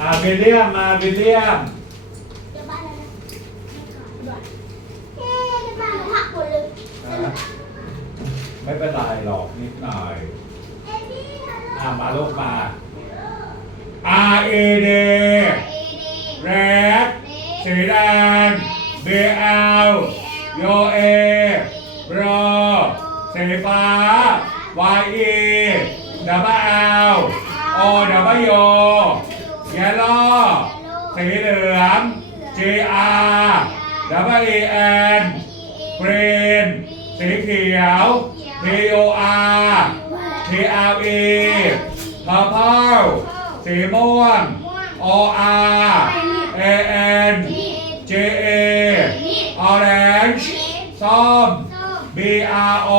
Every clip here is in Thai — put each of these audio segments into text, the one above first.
อ่าวิลเลียมมาวิลเลียมเดี๋ยวบ้านแล้วนะก่อนเอ๊ะเดี๋ยวบ้านหนูหักหมดเลยนะไม่เป็นไรหรอกนิดหน่อยเอ๊ะพี่ฮัลโหลอ่ามาลูกมา R A D เอเด red สีแดง B L โย A บรอสีฟ้า Y E W L O W yellow สีเหลือง G R W E N green สีเขียว P O R T L E purple สีม่วง O R A N J A orange ส้ม B R O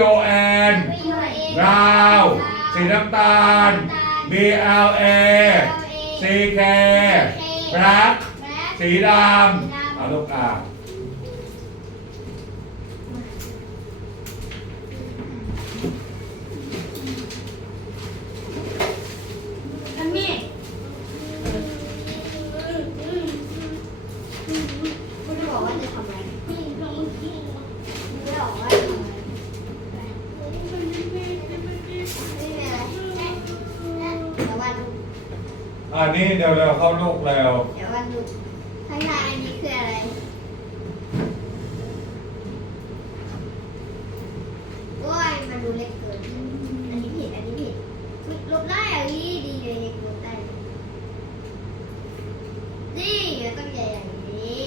W N บราวสี น้ำตาล B L A C K black สีดำเอาลูกอ่างอันนี้คุณจะบอกว่าจะทำอะไร อันนี้เดี๋ยวเราเข้าลูกแล้ว เดี๋ยววันดูข้างในอันนี้คืออะไรโอ้ยมันดูเล็กเกิน อันนี้ผิด อันนี้ผิดอุ๊ยลบได้อะนี่ดีเลยเล็กลบได้ นี่มันต้องใหญ่อย่างนี้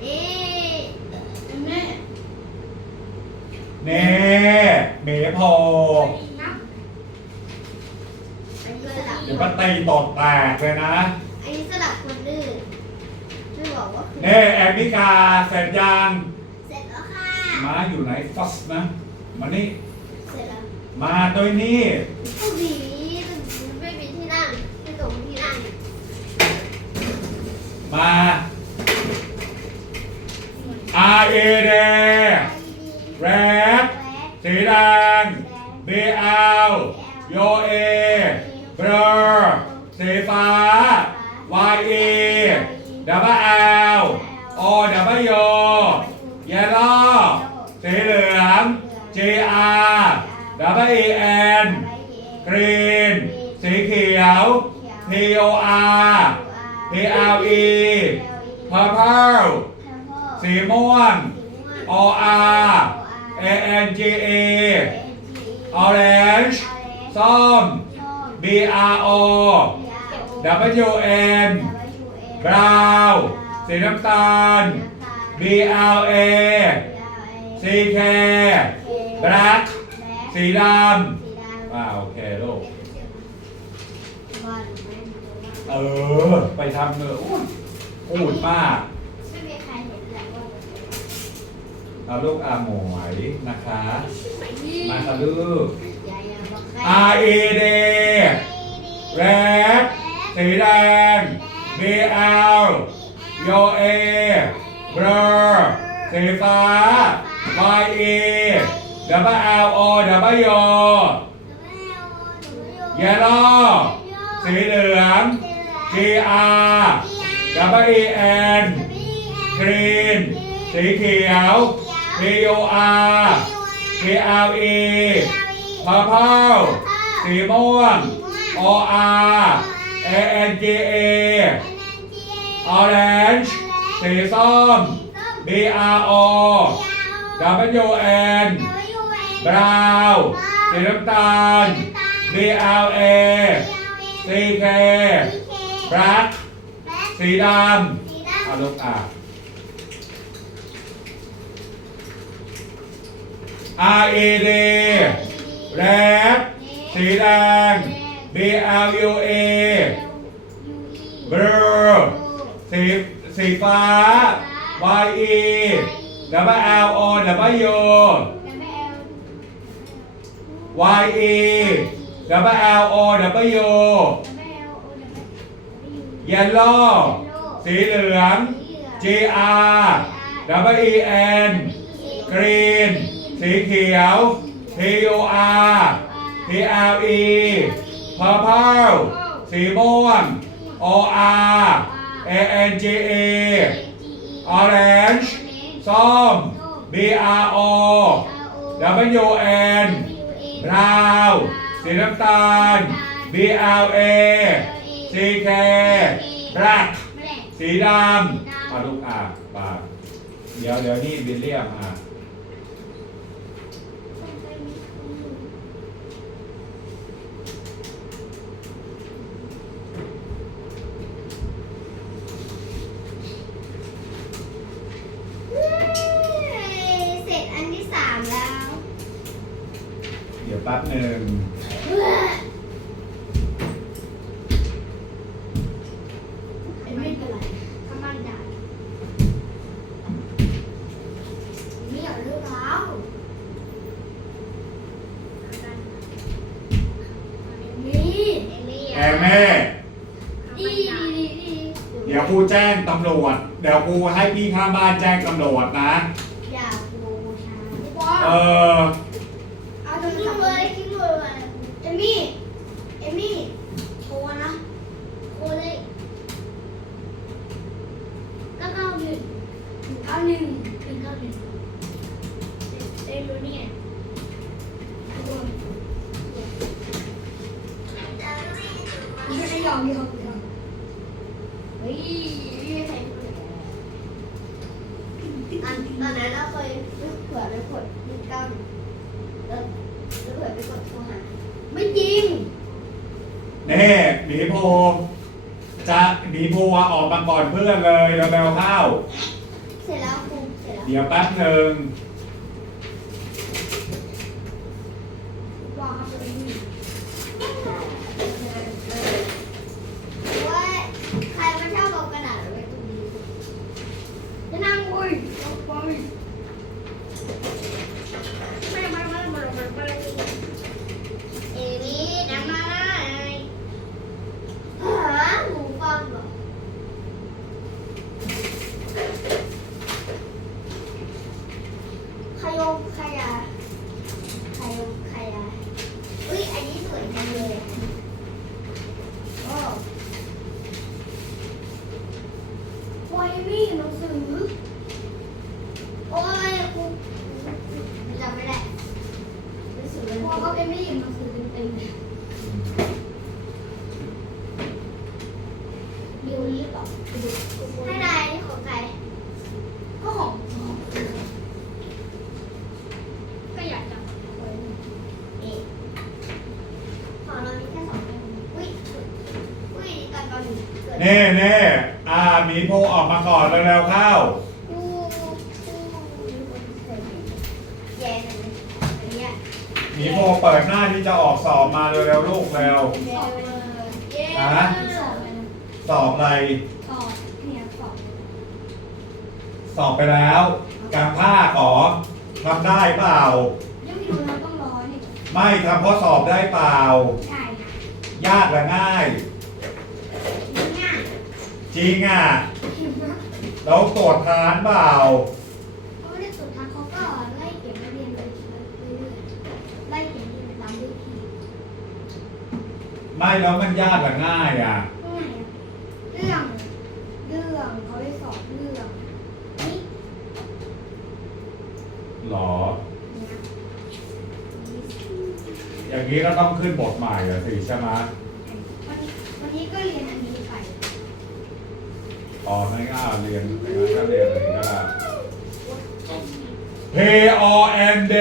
เอ๊ะแม่ เน่เมโพ อัน นี้สลับเดี๋ยวมันตีตดแตกเลยนะอันนี้สลับคนดื้อไม่บอกว่าคือเน่แอมิกาเสร็จยังเสร็จแล้วค่ะมาอยู่ไหนฟัสนะมานี่เสร็จแล้วมาตัวนี้ผู้หญิงไม่มีที่นั่งไม่ส่งที่นั่งมา R A D red สีแดง B L โย A blur สีฟ้า Y E W L O W yellow สีเหลือง G R W E N green สีเขียว P O R P L E purple สีม่วง O R A N G A orange ส้ม B R O W N brown สีน้ำตาล B L A C K black สีดำอ่าโอเคลูกเออ ไปทำเนอะอู้อูดมาก ไม่มีใครเห็นแหละว่า เอาลูกอาหมวยนะคะ มาค่ะลูกยายาบอกใคร R E D red สีแดง B L โย A blur สีฟ้า Y E W L O W yellow สีเหลือง G R W E N green สีเขียว P U R P L E purple สีม่วง O R A N G A orange สีส้ม B R O W N brown สีน้ำตาล B L A C K black สีดำเอาลูกอะ R E D red สีแดง B L U A blue สีสีฟ้า Y E W L O W Y E W L O W yellow สีเหลือง G R W E N green สีเขียว P U R P L E purple สีม่วง O R A N G A orange ส้ม B R O W N brown สีน้ำตาล B L A C K black สีดำอะลูกอะปากเดี๋ยวเดี๋ยวนี่วิลเลียมอะ เสร็จอันที่สามแล้ว เดี๋ยวแป๊บหนึ่ง ไม่เป็นไรทำมันได้นี่เอาลูกเรานี่ แอมแม่ ดีดีดีดี เดี๋ยวครู แจ้งตำรวจ เดี๋ยวครูให้พี่ข้างบ้านแจ้งตำรวจนะ อย่ากงฉันว้าเออ เอาจนทำเลยทิ้งเลยเอมี่ เอมี่โทรนะโทรเลยเก้าเก้าหนึ่งเก้าหนึ่งหนึ่งเก้าหนึ่งเอ็มรู้เนี่ยไม่ได้ยอมยอมยอมเฮ้ยไม่ใช่อัน ตอนนั้นเราเคยเผื่อไปกดหนึ่งเก้าหนึ่งแล้วแล้วเผื่อไปกดโทรหาไม่จริงนี่หมีโพจะหมีโพอะออกมาก่อนเพื่อนเลยแล้วแบลเข้า เสร็จแล้วครูเสร็จแล้ว เดี๋ยวแป๊บหนึ่ง วางเอาไปนี่ว่าใครมาชอบเอากระดาษไว้ตรงนี้จะนั่งอุ้ยลงไปไม่ไม่ไม่ไม่ไม่ไม่เอมี่นำมาเลยหาหมูฟังเหรอขยมขยะ ใครใครอะอุ้ย อันนี้สวยจังเลยอะโอ้โอ้ยมีหนังสือ โอ้ยกูจำไม่ได้หนังสือเลยพ่อก็เป็นไม่หยิบหนังสือเต็มๆดิวลิปอะให้ได้อันนี่ของใครก็ของของก็อยากจะ นี่ของเรามีแค่สองเล่มอุ้ย อุ้ยตอนตอนนี้เกิด เน่เน่อ่า หมีโพออกมาก่อนแล้วแล้วเข้ากูกูมีคนเคยแย่เลยอันเนี้ยหมีโพเปิดหน้าที่จะออกสอบมาเร็วๆลูกเร็วสอบเลยเย้ฮะ สอบเลยสอบอะไร สอบเนี่ยสอบสอบไปแล้วการภาคขอทำได้เปล่า ยังไม่รู้เราต้องรอนี่ไม่ทำเพราะสอบได้เปล่า ใช่ค่ะยากหรือง่ายง่าย จริงอะเราตรวจทานเปล่า เขาไม่ได้สุดท้ายเขาก็ไล่เก็บนักเรียนไปเรื่อยๆไล่เก็บนักเรียนไปตามด้วยทีไม่แล้วมันยากหรือง่ายอะ ง่ายอะเรื่องเรื่องเขาได้สอบเรื่องนี่หรอ เนี่ยอย่างนี้ก็ต้องขึ้นบทใหม่อะสิใช่ไหมวันนี้วันนี้ก็เรียนอันนี้ ไปอ๋อไม่ง่าเรียนไม่งั้นก็เรียนอะไรก็ได้ P O N D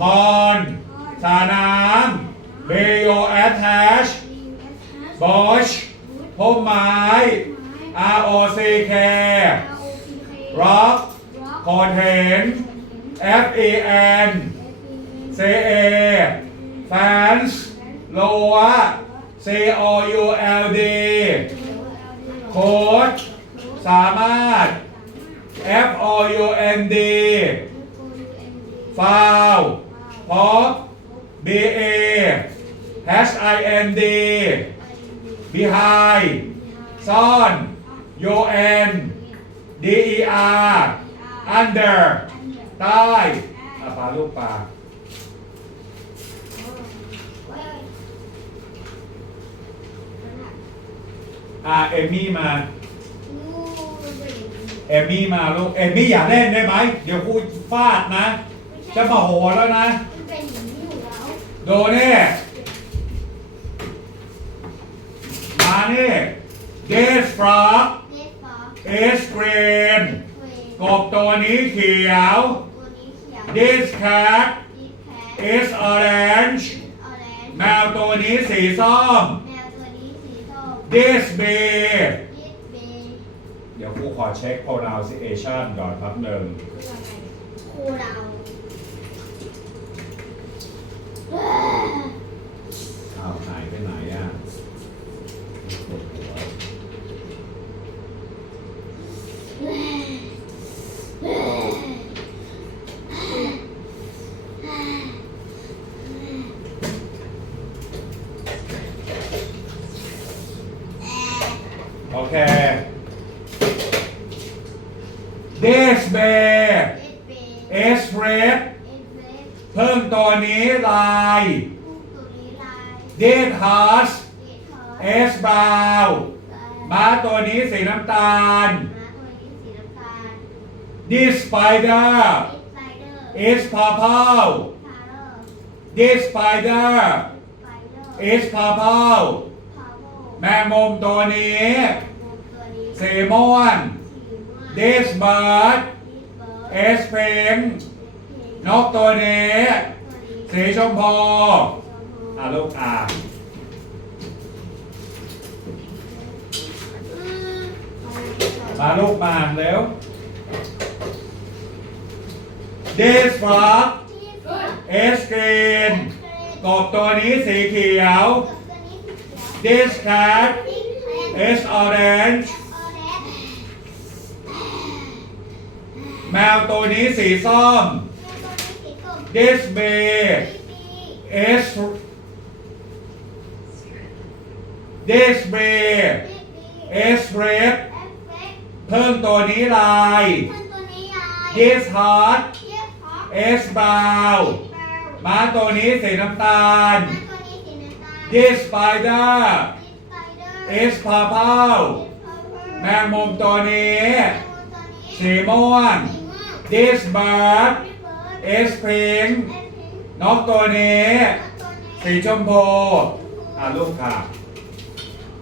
พรสานาม B O S H บอชพุ่มไม้ R O C K ร็อกคอนเทน F E N C A แฟนส์โลวะ C O U L D ดสามารถ F O U N D ฟาวพบ B A H I N D behind ซ่อน U N D E R under ใต้อาปาลูกปลา อ่าเอมมี่มางูมันเป็นอย่างนี้เอมมี่มาลูก เอมมี่อย่าเล่นได้ไหม เดี๋ยวครูฟาดนะไม่ใช่จะมาโหแล้วนะมันเป็นอย่างนี้อยู่แล้วโดนี่มานี่เดสฟรอกเนสฟอร์เอสเกรนเวย์กบตัวนี้เขียวตัวนี้เขียว This cat ดีแคท is orange ออเรนจ์แมวตัวนี้สีส้ม แมวตัวนี้สีส้ม This bee ดิสเบย์เดี๋ยวครูขอเช็ค pronunciation ก่อนครับหนึ่งคืออะไรครูเราเอ้ออ้าวหายไปไหนอะ spider S พาเป้า this spider S พาเป้แมงมุมตัวนี้เซมอน this bird S เพงนกตัวนี้สีชมพูอ่าลูกอ่านมาลูกมาเร็ว This frog is green กบตัวนี้สีเขียว This cat is orange แมวตัวนี้สีส้ม This bee is This bee is red เพิ่มตัวนี้ลาย This heart is brown ม้าตัวนี้สีน้ำตาล This spider is purple แมงมุมตัวนี้สีม่วง This bird is pink นกตัวนี้สีชมพูอะลูกค่ะ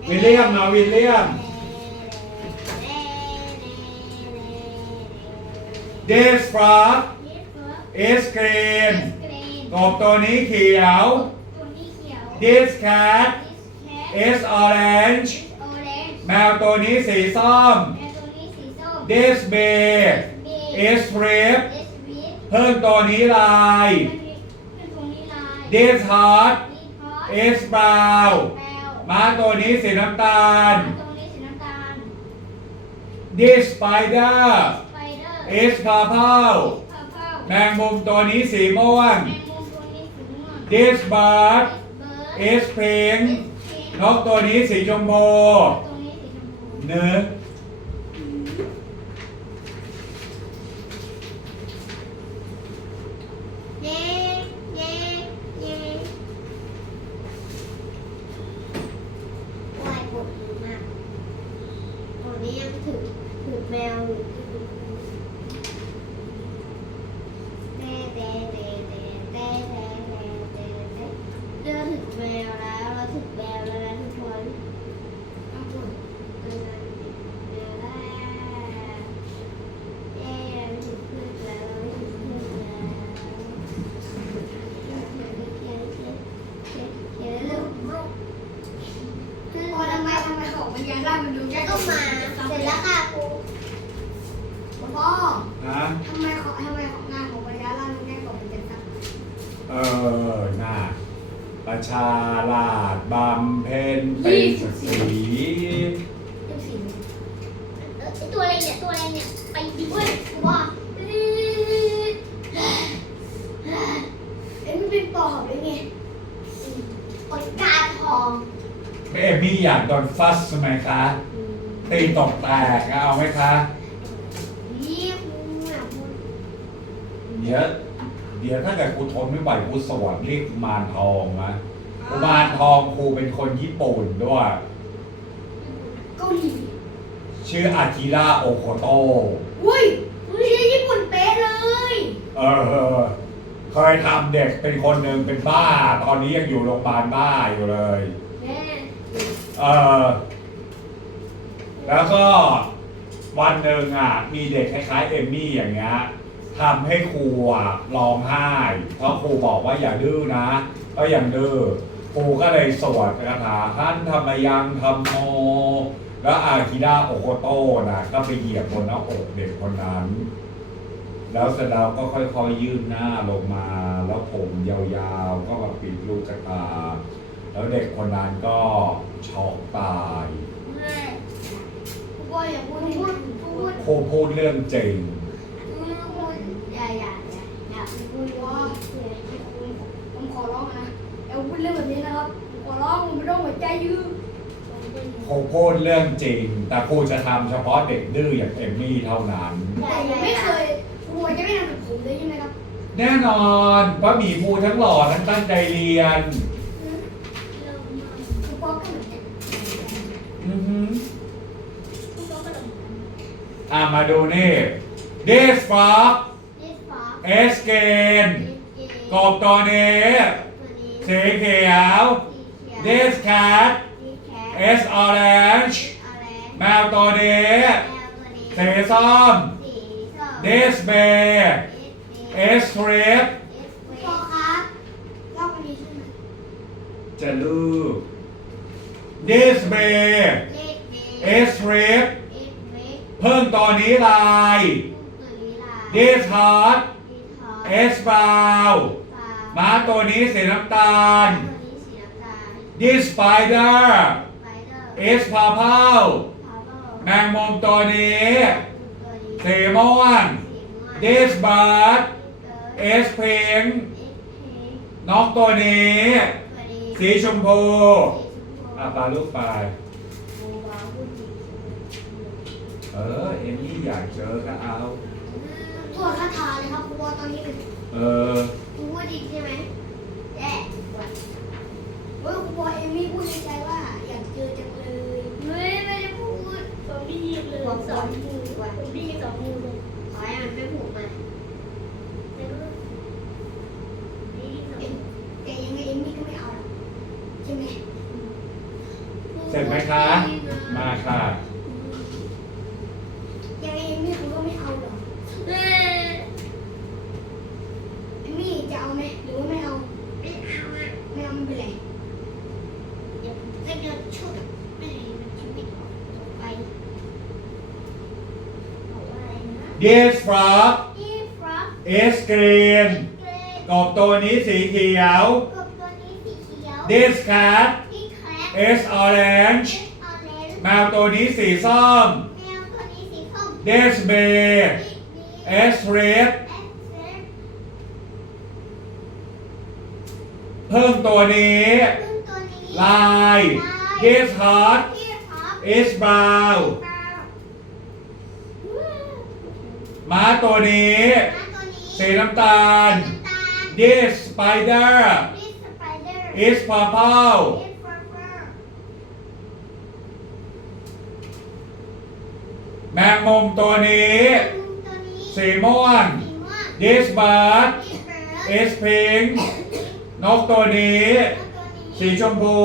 วิลเลียมนะวิลเลียม This frog is green กบตัวนี้เขียว This cat is orange แมวตัวนี้สีส้ม This bee is red เพิ่มตัวนี้ลาย This heart is brown ม้าตัวนี้สีน้ำตาล This spider is purple แมงมุมตัวนี้สีม่วง มุมตัวนี้สีม่วง this บาร์ดเอสเพลงนกตัวนี้สีชมพูตัวนี้สีชมพู หนึ่ง บ้านมันดูแล้วก็มาเสร็จแล้วค่ะครูพ่อนะทำไมของทำไมของงานของมันยังได้มันได้ของมันจะสักเออน่าประชาลาดบำเพ็ญเป็นศักดิ์ศรี ดูสิเออตัวอะไรเนี่ยตัวอะไรเนี่ยไปดิเว้ยว่า เอ้ยมันเป็นปอบเลยไง ปนกาทอง เอมี่อยากโดนฟัสใช่ไหมคะตีตกแตกเอาไหมคะนี่ครูอะพูดเดี๋ยวเดี๋ยวถ้าเกิดครูทนไม่ไหวครูสวรรค์เรียกกุมารทองนะกุมารทองครูเป็นคนญี่ปุ่นด้วยเเกาหลีชื่ออากิระโอโคโตอุ้ยชื่อญี่ปุ่นเป๊ะเลย เออเคยทำเด็กเป็นคนหนึ่งเป็นบ้า ตอนนี้ยังอยู่โรงพยาบาลบ้าอยู่เลยแม่ เออแล้วก็วันหนึ่งอะมีเด็กคล้ายๆเอมมี่อย่างเงี้ยทำให้ครูอะร้องไห้ เพราะครูบอกว่าอย่าดื้อนะ ก็ยังดื้อครูก็เลยสวดคาถาท่านธรรมยังธรรมโม แล้วอาคิดาโอโคโตนะก็ไปเหยียบบนหน้าอกเด็กคนนั้น แล้วเสร็จแล้วก็ค่อยๆยื่นหน้าลงมา แล้วผมยาวๆ ก็มาปิดลูกตา แล้วเด็กคนนั้นก็ช็อกตายแม่กูบอกอย่าพูดพูดพูดครูพูดเรื่องจริง พูดอย่าอย่าอย่าอย่าพูดว่าว่าผมขอร้องนะอย่าพูดเรื่องแบบนี้นะครับผมขอร้องผมไม่ต้องหัวใจยืดครูพูดเรื่องจริง แต่ครูจะทำเฉพาะเด็กดื้ออย่างเอมมี่เท่านั้น แต่ผมไม่เคยครูจะไม่ทำแบบผมเลยใช่ไหมครับ แน่นอนว่าหมีภูทั้งหล่อทั้งตั้งใจเรียน อือหือครูปอก็เหมือนกันอะมาดูนี่ this frog ดิสฟอก is gain กบตัวนี้ตัวนี้สีเขียวสีเขียว this cat สีแขน is orange อะไรแมวตัวนี้แมวตัวนี้สีส้มสีส้ม this bear เอส is strip เอสเวปอครับรอบนี้ใช่ไหมจะลูก this bear เลขเบ is strip เอสเวเพิ่มตัวนี้ลายตัวนี้ลาย this heart ดีทอ is brown ปลาม้าตัวนี้สีน้ำตาลตัวนี้สีน้ำตาล this spider ไฟเดอร์ is purple พาวเวอร์แมงมุมตัวนี้สีม่วง this bird เอส is pink เอสเพนนกตัวนี้ตัวนี้ สีชมพู อะปลาลูกปลาโอ้ว้าวพูดดีเออ เอมมี่อยากเจอก็เอาตรวจคาถาเลยครับครูปอตอนนี้เลยเออพูดดีใช่ไหมแย่เฮ้ยครูปอเอมี่พูดในใจว่าอยากเจอจังเลยไม่ไม่ได้พูดผมได้ยินเลยหัวสองมือว่ะผมได้ยินสองมือเลยขอให้มันไม่ผูกมาไม่รู้ได้ยินสองมือ แต่ยังไงเอมี่ก็ไม่เอาหรอกใช่ไหม เสร็จไหมคะ มาค่ะ ยังไงเอมี่เขาก็ไม่เอาหรอก เอ้ย เอมี่จะเอาไหมหรือว่าไม่เอา ไม่เอาอะ ไม่เอาไม่เป็นไร เดี๋ยวจะเดินชุดไม่ให้มันชีวิตออกไปบอกว่าอะไร นะ this frog อีฟร็อก is green เกรดกบตัวนี้สีเขียว กบตัวนี้สีเขียว this cat ที่แคร็ก is orange ออเรนจ์แมวตัวนี้สีส้มแมวตัวนี้สีส้ม this bear อี is red เอสเซนเพิ่มตัวนี้พึ่งตัวนี้ลาย this heart ที่ท็อป is brown ม้าตัวนี้ม้าตัวนี้ สีน้ำตาลน้ำตาล this spider ดิสไปเดอร์ is purple ดิสเปอร์เปอร์แมงมุมตัวนี้ตัวนี้สีม่วงสีม่วง this bird ดิสเปอร์ is pink นกตัวนี้ตัวนี้สีชมพู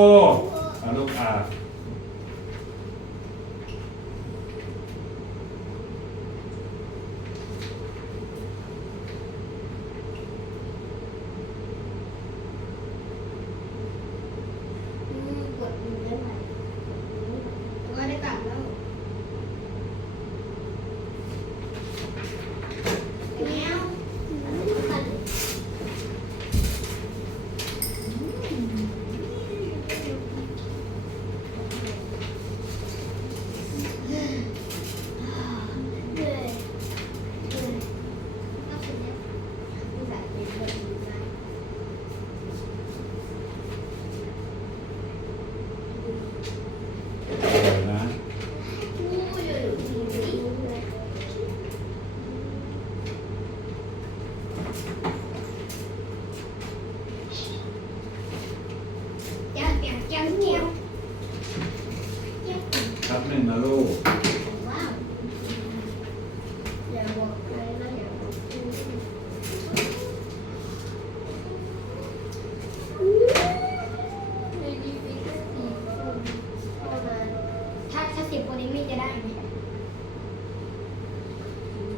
อะลูกอะเดี๋ยวนะ แก้วแก้วแก้วแก้ว ครับ หนึ่งนะลูก ว้าวอย่าบอกใครนะอย่าบอกใครในดีฟีก็สี่คนเท่านั้น ถ้าถ้าสิบคนนี้มีจะได้ไหม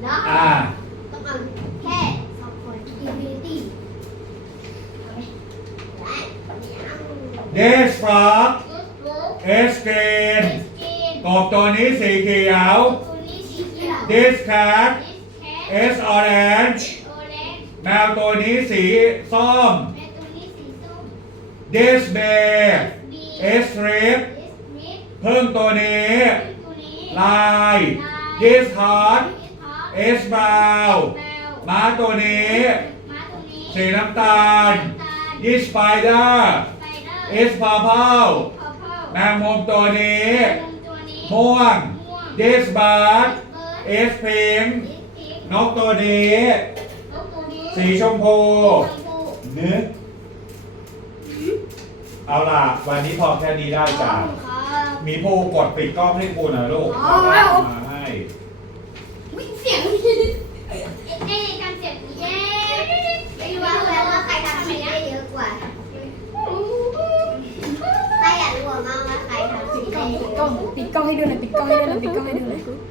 นะอ่าต้องเอาแค่สองคนอินฟินิตี้เอาไหมและไม่เอา this frog ยุดลุก is green กินกบตัวนี้สีเขียว ตัวนี้สีเขียว this cat ดิสแค is orange โอเลนแมวตัวนี้สีส้ม แม่ตัวนี้สีส้ม this bear บี is red ดิสมิดพึ่งตัวนี้ ตัวนี้ลาย this heart ดิ สฮอต is brown แมวม้าตัวนี้ ม้าตัวนี้สีน้ำตาลน้ำตาล this spider สไปเดอร์ is purple พอพอแมงมุมตัวนี้ มุมตัวนี้ม่วงม่วง this bird เบิร์ด is pink ดิสพิกนกตัวนี้ นกตัวนี้สีชมพู ชมพูนึกเอาล่ะ วันนี้พอแค่นี้ได้จ้ะครับ มีภูกดปิดกล้องให้กูหน่อยลูกอ๋อแล้วมาให้วิ่ง เสียงเอ๊การเสียบเย้ไม่รู้ว่าแล้วว่าใครทำสิ่งได้เยอะกว่าใครอยากรู้ว่าว่าใครทำสิ่งกล้ได้เยอะกล้องปิดกล้องให้ดูหน่อยปิดกล้องให้ดูหน่อยปิดกล้องให้ดูหน่อยปิดกล้องให้ดูหน่อย